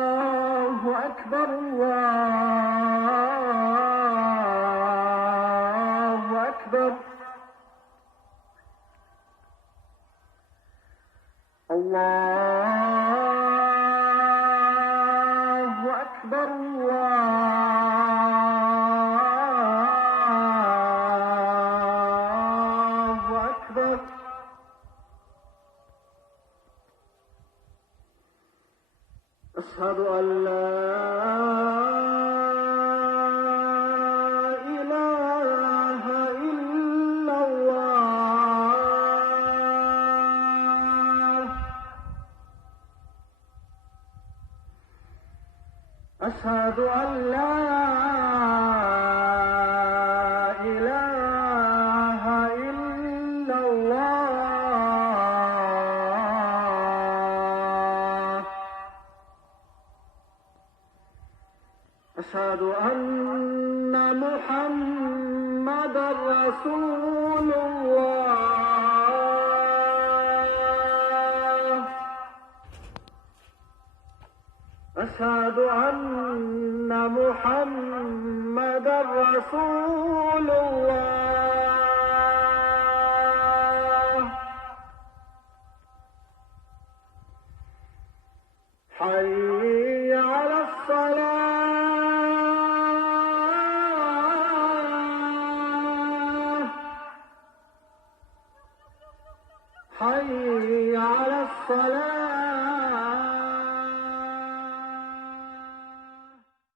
الله أكبر الله أكبر الله أكبر الله أكبر أشهد أن لا إله إلا الله أشهد أن لا إله إلا الله أشهد أن محمدًا رسول الله أشهد أن محمدًا رسول الله حي على الصلاة حي على الصلاة